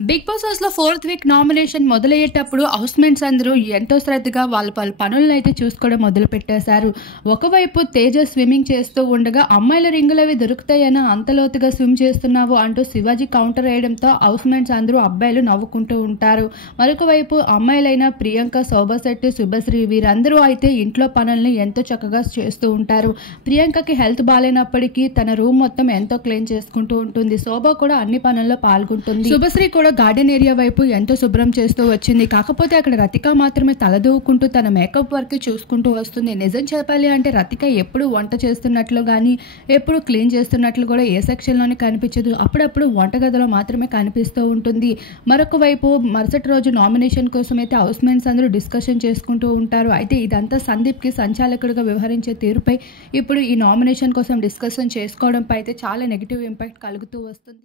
Big boss హౌస్‌లో 4th week nomination మొదలయ్యేటప్పుడు housemates అందరూ ఎంతో శ్రద్ధగా వాళ్ళ వాళ్ళ పనులనైతే చూసుకోవడం మొదలుపెట్టేశారు. ఒకవైపు తేజ స్విమ్మింగ్ చేస్తూ ఉండగా అమ్మాయిల రింగులవి దొరుకుతాయనా అంత లోతుగా స్విమ్ చేస్తున్నావు అంటూ శివాజీ కౌంటర్ వేయడంతో హౌస్‌మేట్స్ అందరూ అబ్బాయిలు నవ్వుకుంటూ ఉంటారు. మరొక వైపు అమ్మాయిలైన ప్రియాంక, శోభాశెట్టి, శుభశ్రీ వీరందరూ అయితే ఇంట్లో పనుల్ని ఎంతో చక్కగా చేస్తూ ఉంటారు. ప్రియాంకకి హెల్త్ బాలేనప్పటికీ తన రూమ్ మొత్తం ఎంతో క్లీన్ చేసుకుంటూ ఉంటుంది. శోభ కూడా అన్ని పనుల్లో పాల్గొంటుంది. శుభశ్రీ కూడా గార్డెన్ ఏరియా వైపు ఎంతో శుభ్రం చేస్తూ వచ్చింది. కాకపోతే అక్కడ రతిక మాత్రమే తలదూవుకుంటూ తన మేకప్ వర్క్ చూసుకుంటూ వస్తుంది. నిజం చెప్పాలి అంటే రతిక ఎప్పుడు వంట చేస్తున్నట్లు కానీ ఎప్పుడు క్లీన్ చేస్తున్నట్లు కూడా ఏ సెక్షన్లోనే కనిపించదు. అప్పుడప్పుడు వంటగదిలో మాత్రమే కనిపిస్తూ ఉంటుంది. మరొక వైపు మరుసటి రోజు నామినేషన్ కోసం అయితే హౌస్ మేట్స్ అందరూ డిస్కషన్ చేసుకుంటూ ఉంటారు. అయితే ఇదంతా సందీప్కి సంచాలకుడిగా వ్యవహరించే తీరుపై ఇప్పుడు ఈ నామినేషన్ కోసం డిస్కషన్ చేసుకోవడంపై అయితే చాలా నెగిటివ్ ఇంపాక్ట్ కలుగుతూ వస్తుంది.